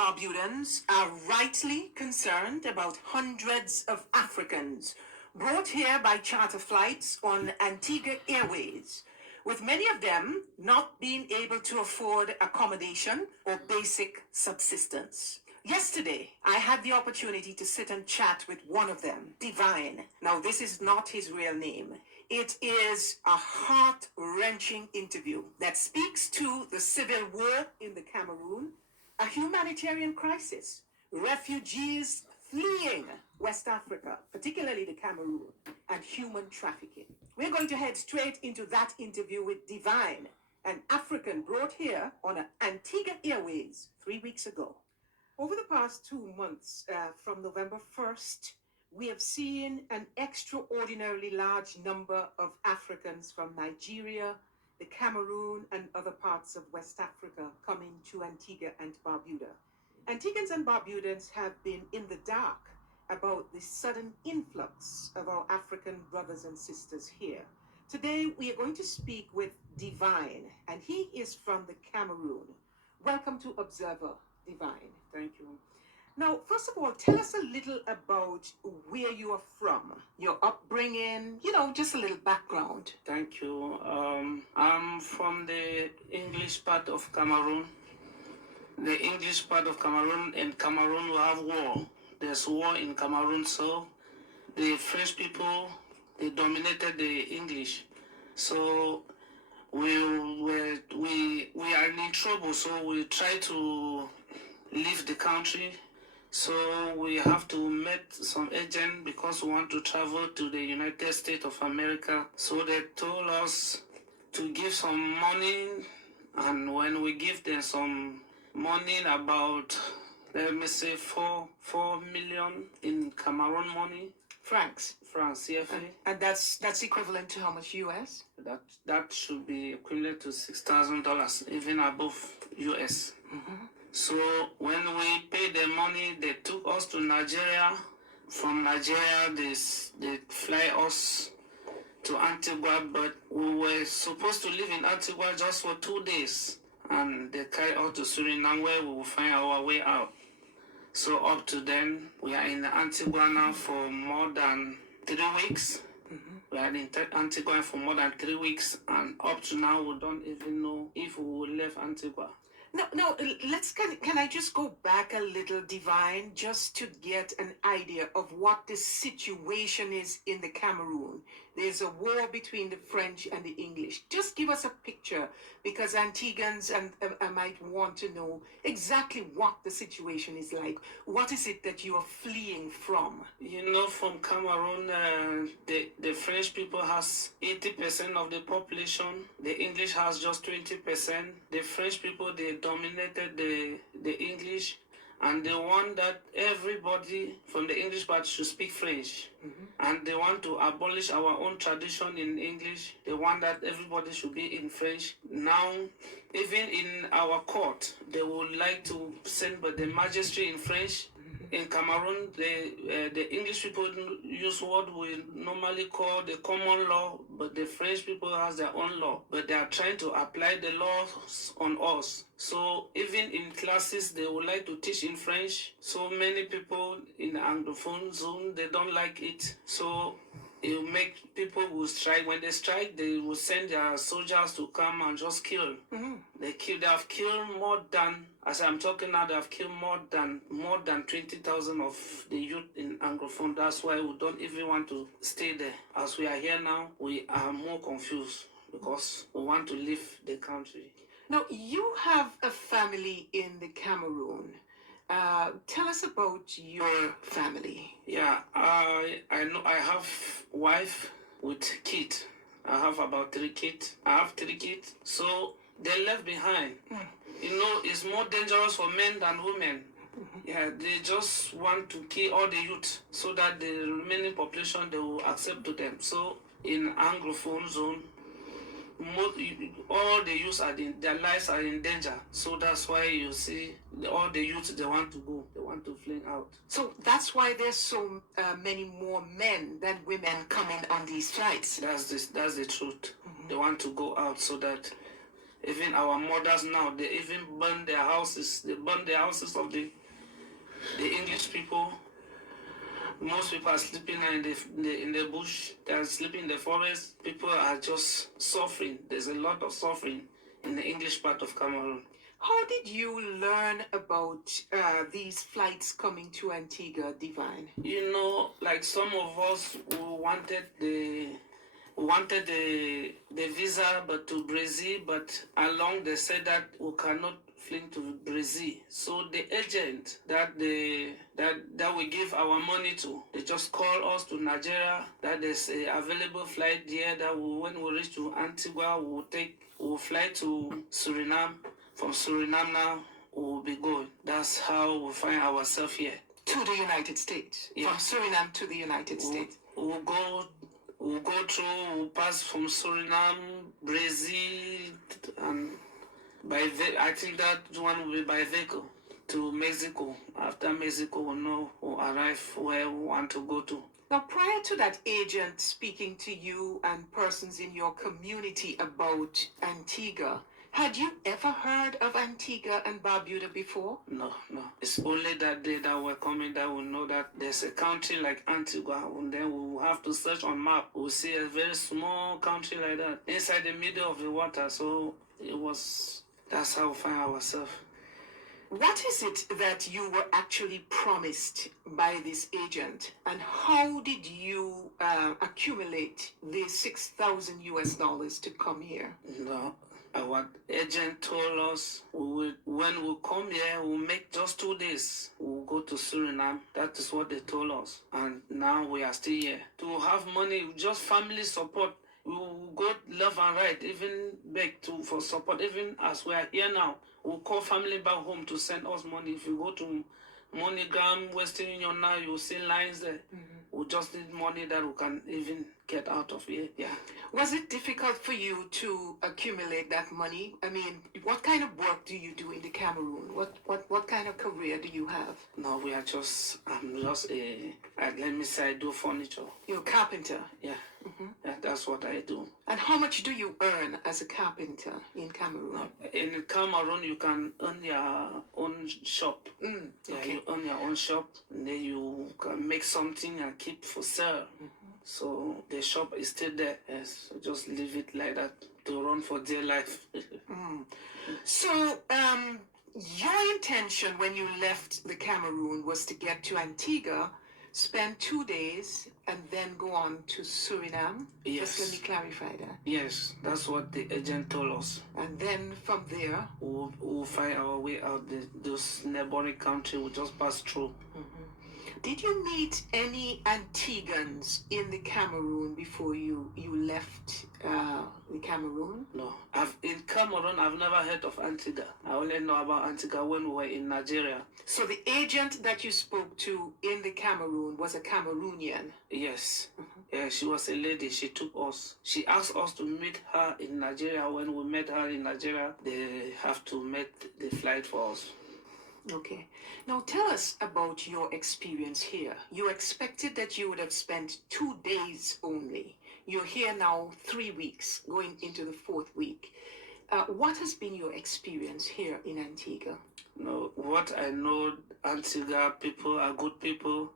Barbudans are rightly concerned about hundreds of Africans brought here by charter flights on Antigua Airways, with many of them not being able to afford accommodation or basic subsistence. Yesterday, I had the opportunity to sit and chat with one of them, Divine. Now, this is not his real name. It is a heart-wrenching interview that speaks to the civil war in the Cameroon, a humanitarian crisis, refugees fleeing West Africa, particularly the Cameroon, and human trafficking. We're going to head straight into that interview with Divine, an African brought here on an Antigua Airways 3 weeks ago. Over the past 2 months, from November 1st, we have seen an extraordinarily large number of Africans from Nigeria, the Cameroon, and other parts of West Africa coming to Antigua and Barbuda. Antiguans and Barbudans have been in the dark about the sudden influx of our African brothers and sisters here. Today, we are going to speak with Divine, and he is from the Cameroon. Welcome to Observer, Divine. Thank you. Now, first of all, tell us a little about where you are from, your upbringing, just a little background. Thank you. I'm from the English part of Cameroon. The English part of Cameroon, in Cameroon we have war. There's war in Cameroon, so the French people, they dominated the English. So we are in trouble, so we try to leave the country. So we have to meet some agent because we want to travel to the United States of America. So they told us to give some money, and when we give them some money, about, let me say, 4 million in Cameroon money. Francs, CFA. and that's equivalent to how much US? That should be equivalent to $6,000, even above US. Mm-hmm. So when we paid the money, they took us to Nigeria. From Nigeria, they fly us to Antigua, but we were supposed to live in Antigua just for 2 days. And they carried us to Suriname, where we will find our way out. So up to then, we are in Antigua now for more than 3 weeks. Mm-hmm. We are in Antigua for more than 3 weeks, and up to now, we don't even know if we will leave Antigua. No, can I just go back a little, Divine, just to get an idea of what the situation is in the Cameroon? There's a war between the French and the English. Just give us a picture, because Antiguans and might want to know exactly what the situation is like. What is it that you are fleeing from? From Cameroon, the French people has 80% of the population. The English has just 20%. The French people, they dominated the English, and they want that everybody from the English part should speak French. Mm-hmm. And they want to abolish our own tradition in English. They want that everybody should be in French. Now, even in our court, they would like to send the magistrate in French. In Cameroon, the English people use what we normally call the common law, but the French people has their own law. But they are trying to apply the laws on us. So even in classes, they would like to teach in French. So many people in the Anglophone zone, they don't like it. So it will make people who strike. When they strike, they will send their soldiers to come and just kill. Mm-hmm. They have killed more than, as I'm talking now, they have killed more than 20,000 of the youth in Anglophone. That's why we don't even want to stay there. As we are here now, we are more confused because we want to leave the country. Now, you have a family in the Cameroon. Tell us about your family. Yeah, I know I have wife with kid. I have about 3 kids. I have 3 kids. So they left behind. Mm. It's more dangerous for men than women. Mm-hmm. Yeah, they just want to kill all the youth so that the remaining population, they will accept to them. So in Anglophone zone, all the youths their lives are in danger. So that's why you see all the youths, they want to go, they want to flee out. So that's why there's so many more men than women coming on these flights. That's the truth. Mm-hmm. They want to go out so that Even our mothers now, they even burn their houses. They burn the houses of the English people. Most people are sleeping in the bush. They are sleeping in the forest. People are just suffering. There's a lot of suffering in the English part of Cameroon. How did you learn about these flights coming to Antigua, Divine? You know, like some of us who wanted the visa, but to Brazil, but along they said that we cannot fly to Brazil. So the agent that we give our money to, they just call us to Nigeria that there's a available flight there that when we reach to Antigua, we'll fly to Suriname. From Suriname now, we'll be going. That's how we find ourselves here. To the United States? Yeah. From Suriname to the United States? We'll go through, we'll pass from Suriname, Brazil, and I think that one will be by vehicle to Mexico. After Mexico, we'll arrive where we want to go to. Now, prior to that agent speaking to you and persons in your community about Antigua, had you ever heard of Antigua and Barbuda before? No. It's only that day that we're coming that we know that there's a country like Antigua, and then we will have to search on map. We'll see a very small country like that inside the middle of the water. So that's how we find ourselves. What is it that you were actually promised by this agent, and how did you accumulate the $6,000 to come here? No. Our agent told us when we come here, we'll make just 2 days. We'll go to Suriname. That is what they told us. And now we are still here. To have money, just family support. We will go left and right, even beg for support. Even as we are here now, we'll call family back home to send us money. If you go to MoneyGram, Western Union now, you'll see lines there. We just need money that we can even get out of here. Yeah. Was it difficult for you to accumulate that money? I mean, what kind of work do you do in the Cameroon? What kind of career do you have? No, I'm just let me say I do furniture. You're a carpenter? Yeah. Yeah, that's what I do. And how much do you earn as a carpenter in Cameroon? In Cameroon, you can own your own shop. Yeah, okay. You own your own shop, and then you can make something and keep for sale. So the shop is still there. Yes, so just leave it like that to run for dear life. So, your intention when you left the Cameroon was to get to Antigua, spend 2 days, and then go on to Suriname? Yes. Just let me clarify that. Yes, that's what the agent told us. And then from there, we'll find our way out. Those neighboring country will just pass through. Did you meet any Antiguans in the Cameroon before you left the Cameroon? No. In Cameroon, I've never heard of Antigua. I only know about Antigua when we were in Nigeria. So the agent that you spoke to in the Cameroon was a Cameroonian? Yes. Yeah, she was a lady. She took us. She asked us to meet her in Nigeria. When we met her in Nigeria, they have to make the flight for us. Okay. Now tell us about your experience here. You expected that you would have spent 2 days only. You're here now 3 weeks, going into the 4th week. What has been your experience here in Antigua? No, what I know, Antigua people are good people.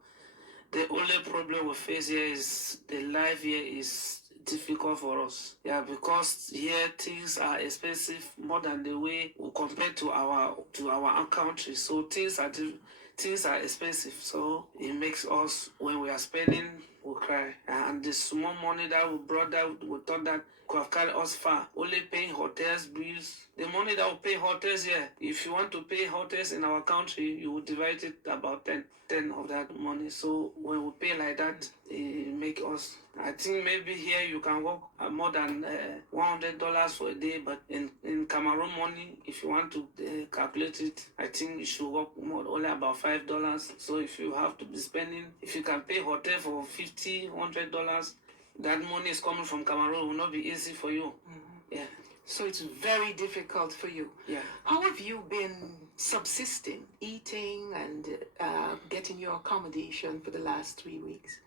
The only problem we face here is the life here is difficult for us. Yeah, because here things are expensive more than the way we compare to our own country. So things are expensive. So it makes us, when we are spending, we cry. And the small money that we brought out, we thought that could have carried us far. Only paying hotels, bills. The money that we pay hotels here, if you want to pay hotels in our country, you will divide it about 10 of that money. So when we pay like that, it make us, I think maybe here you can work more than $100 for a day, but in Cameroon money, if you want to calculate it, I think you should work only about $5. So if you have to be spending, if you can pay hotel for $50, $100, that money is coming from Cameroon, will not be easy for you. Yeah. So it's very difficult for you. Yeah. How have you been subsisting, eating, and getting your accommodation for the last 3 weeks?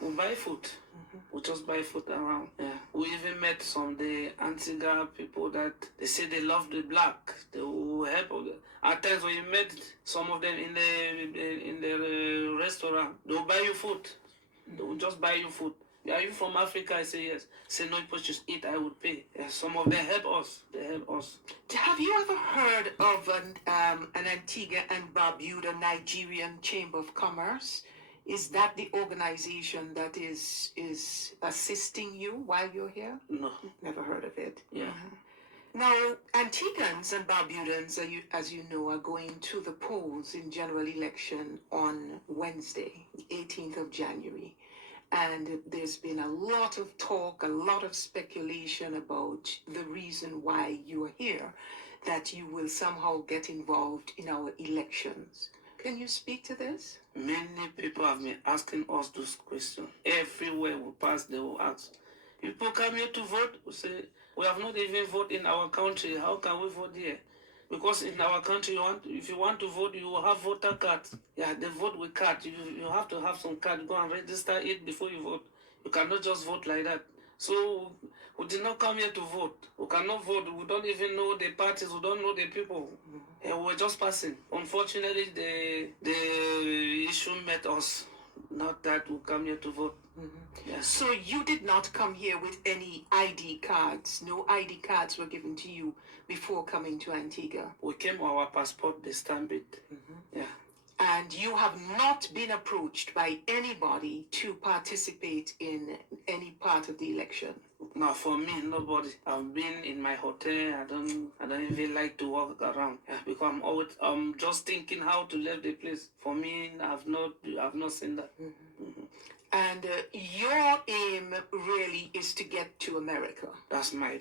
We buy food. We just buy food around. Yeah. We even met some the Antigua people that they say they love the black. They will help. At times when you met some of them in the restaurant, they will buy you food. They will just buy you food. Are you from Africa? I say yes. Say no, you just eat. I would pay. Yeah, some of them help us. They help us. Have you ever heard of an Antigua and Barbuda Nigerian Chamber of Commerce? Is that the organization that is assisting you while you're here? No. Never heard of it. Yeah. Now, Antiguans and Barbudans, as you know, are going to the polls in general election on Wednesday, 18th of January. And there's been a lot of talk, a lot of speculation about the reason why you are here, that you will somehow get involved in our elections. Can you speak to this? Many people have been asking us those questions. Everywhere we pass, they will ask. People come here to vote. We say, we have not even voted in our country. How can we vote here? Because in our country, if you want to vote, you will have voter card. Yeah, they vote with card. You have to have some card. Go and register it before you vote. You cannot just vote like that. So we did not come here to vote. We cannot vote. We don't even know the parties. We don't know the people. And we're just passing. Unfortunately, the issue met us. Not that we come here to vote. Yeah. So you did not come here with any ID cards. No ID cards were given to you before coming to Antigua. We came with our passport, they stamp it. Yeah. And you have not been approached by anybody to participate in any part of the election? No, for me, nobody. I've been in my hotel. I don't even like to walk around. Yeah, because I'm just thinking how to leave the place. For me, I've not seen that. And your aim really is to get to America. That's my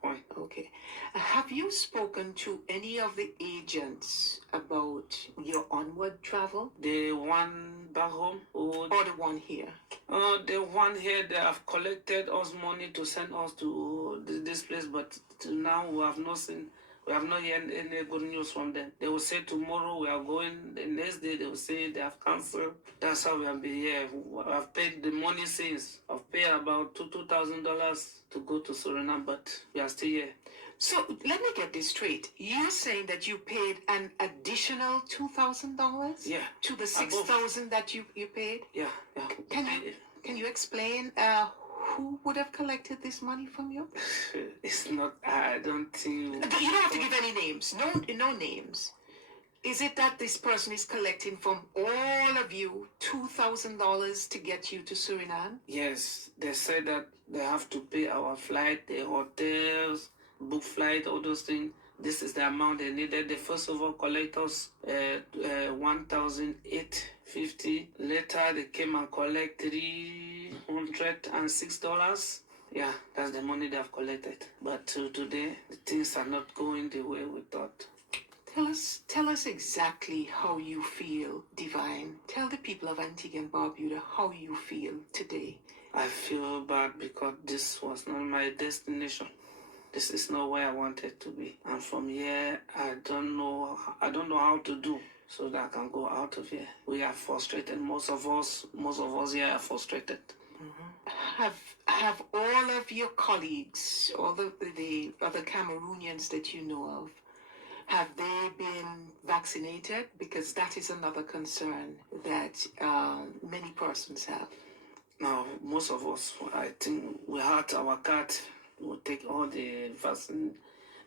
point. Okay. Have you spoken to any of the agents about your onward travel? The one back home? Or the one here? The one here, they have collected us money to send us to this place, but till now we have not seen. We have not heard any good news from them. They will say tomorrow we are going. The next day they will say they have canceled. That's how we have been here. I've paid the money since. I've paid about $2,000 to go to Suriname, but we are still here. So let me get this straight. You're saying that you paid an additional $2,000? Yeah. To the $6,000 that you paid? Yeah. Can you explain who would have collected this money from you? It's not. I don't think. You don't have to give any names. No names. Is it that this person is collecting from all of you $2,000 to get you to Suriname? Yes, they said that they have to pay our flight, the hotels, book flight, all those things. This is the amount they needed. They first of all collect us $1,850. Later they came and collect $306. Yeah, that's the money they have collected. But today the things are not going the way we thought. Tell us exactly how you feel, Divine. Tell the people of Antigua and Barbuda how you feel today. I feel bad because this was not my destination. This is not where I wanted to be. And from here, I don't know how to do so that I can go out of here. We are frustrated. Most of us here are frustrated. Have all of your colleagues, all the other Cameroonians that you know of, have they been vaccinated? Because that is another concern that many persons have. Now, most of us, I think we had our card. We'll take all the vaccine.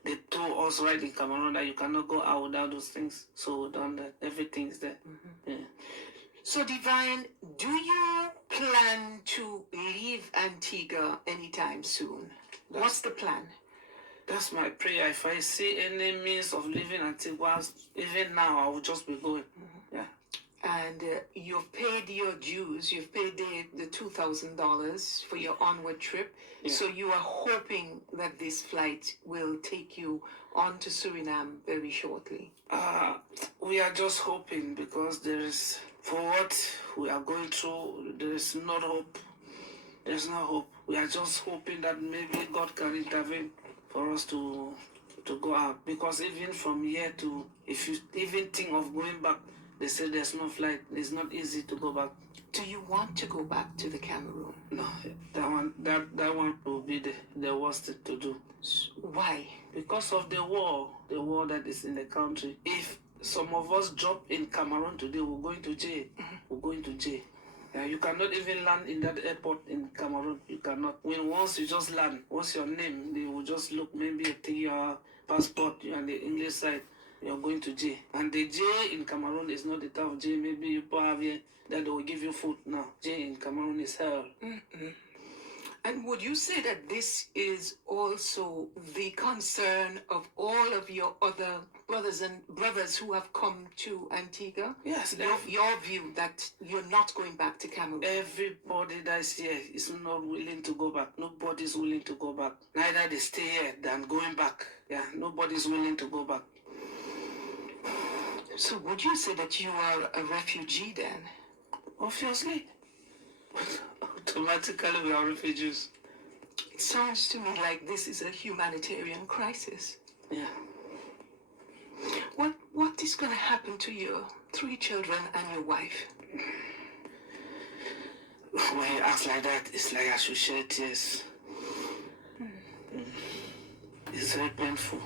They told us right in Cameroon that you cannot go out without those things. So we done that. Everything is there. Yeah. So, Divine, do you plan to leave Antigua anytime soon? What's the plan? That's my prayer. If I see any means of living Antigua, even now, I will just be going. Yeah. And you've paid your dues. You've paid the $2,000 for your onward trip. Yeah. So you are hoping that this flight will take you on to Suriname very shortly. We are just hoping because there is, for what we are going through, there is no hope. There's no hope. We are just hoping that maybe God can intervene for us to to go out, because even from here to, if you even think of going back, they say there's no flight. It's not easy to go back. Do you want to go back to the Cameroon? No, that one will be the worst thing to do. Why? Because of the war that is in the country. If some of us drop in Cameroon today, we're going to jail. We're going to jail. You cannot even land in that airport in Cameroon. You cannot. Once you just land, what's your name? They will just look, maybe take your passport on the English side. You're going to jail. And the jail in Cameroon is not the type of jail maybe you have here that they will give you food. No, jail in Cameroon is hell. And would you say that this is also the concern of all of your other brothers who have come to Antigua? Yes. Your view that you're not going back to Cameroon? Everybody that's here is not willing to go back. Nobody's willing to go back. Neither they stay here than going back. Yeah, nobody's willing to go back. So would you say that you are a refugee then? Obviously. Automatically we are refugees. It sounds to me like this is a humanitarian crisis. Yeah. What is going to happen to your 3 children and your wife? When you ask like that, it's like I should shed tears. It's very painful.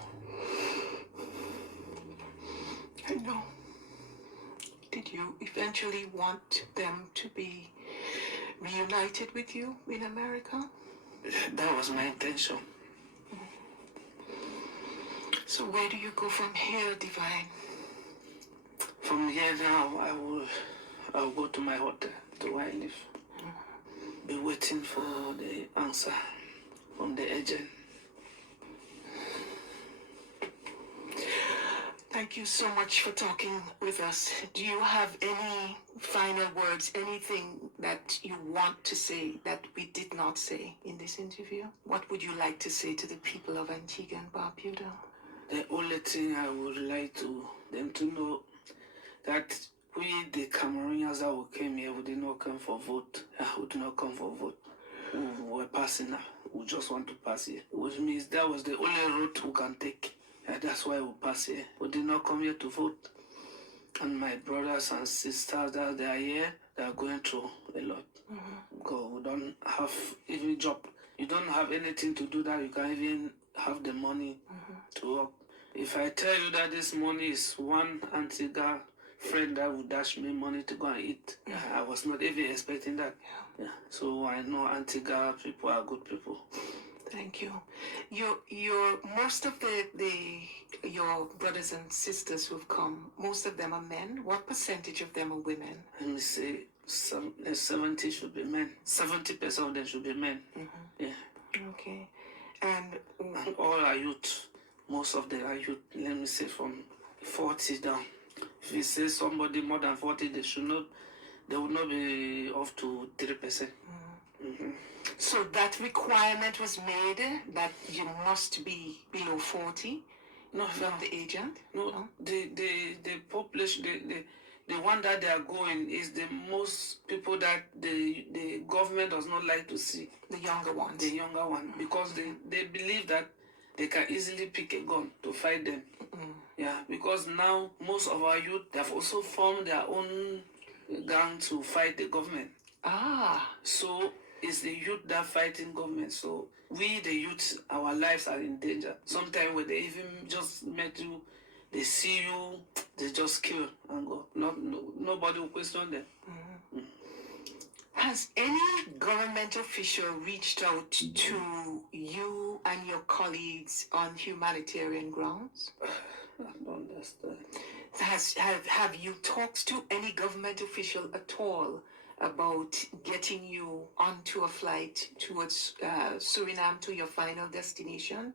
I know. Did you eventually want them to be reunited with you in America? That was my intention. So where do you go from here, Divine? From here now, I will go to my hotel, to where I live. Be waiting for the answer from the agent. Thank you so much for talking with us. Do you have any final words, anything that you want to say that we did not say in this interview? What would you like to say to the people of Antigua and Barbuda? The only thing I would like them to know that we, the Cameroonians that we came here, we did not come for vote. We did not come for vote. We were passing now. We just want to pass here. Which means that was the only route we can take. That's why we pass here. We did not come here to vote. And my brothers and sisters that they are here, they are going through a lot. Because we don't have even job. You don't have anything to do that. You can even have the money to work. If I tell you that this money is one Antigua friend that would dash me money to go and eat, I was not even expecting that. Yeah. So I know Antigua people are good people. Thank you. Your most of your brothers and sisters who've come, most of them are men. What percentage of them are women? Let me say 70 should be men. 70% of them should be men. Yeah. Okay. And all are youth. Most of them are youth. Let me say from 40 down. If you say somebody more than 40, they would not be up to 3%. So that requirement was made that you must be below 40 from the agent? No. The population, the one that they are going is the most people that the government does not like to see. The younger ones. The younger one. Because they believe that they can easily pick a gun to fight them. Yeah, because now most of our youth, they have also formed their own gang to fight the government. So it's the youth that fighting government. So we, the youth, our lives are in danger. Sometimes when they even just met you, they see you, they just kill and go. Nobody will question them. Has any government official reached out to you and your colleagues on humanitarian grounds? I don't understand. Have you talked to any government official at all about getting you onto a flight towards Suriname to your final destination?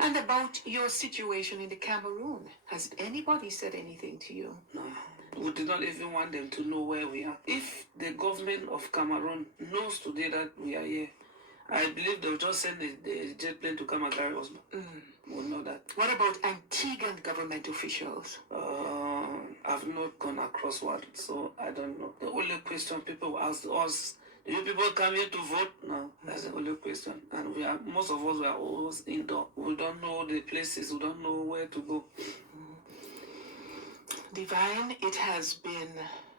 And about your situation in the Cameroon? Has anybody said anything to you? No. We did not even want them to know where we are. If the government of Cameroon knows today that we are here, I believe they'll just send the jet plane to come and carry us. We'll know that. What about Antiguan government officials? I've not gone across one, so I don't know. The only question people ask us You people come here to vote? No, that's the only question. And most of us are always indoor. We don't know the places. We don't know where to go. Divine, it has been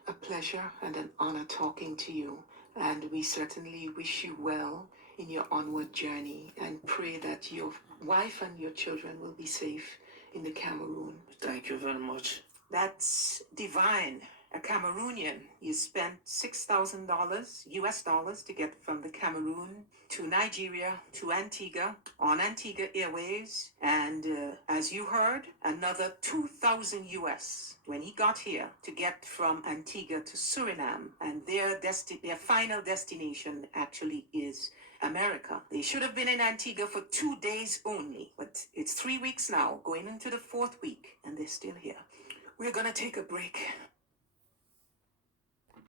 a pleasure and an honor talking to you, and we certainly wish you well in your onward journey and pray that your wife and your children will be safe in the Cameroon. Thank you very much. That's Divine, a Cameroonian. You spent $6,000 US dollars to get from the Cameroon to Nigeria to Antigua on Antigua Airways, and as you heard, another 2,000 US when he got here to get from Antigua to Suriname, and their final destination actually is America. They should have been in Antigua for 2 days only, but it's 3 weeks now, going into the 4th week, and they're still here. We're gonna take a break.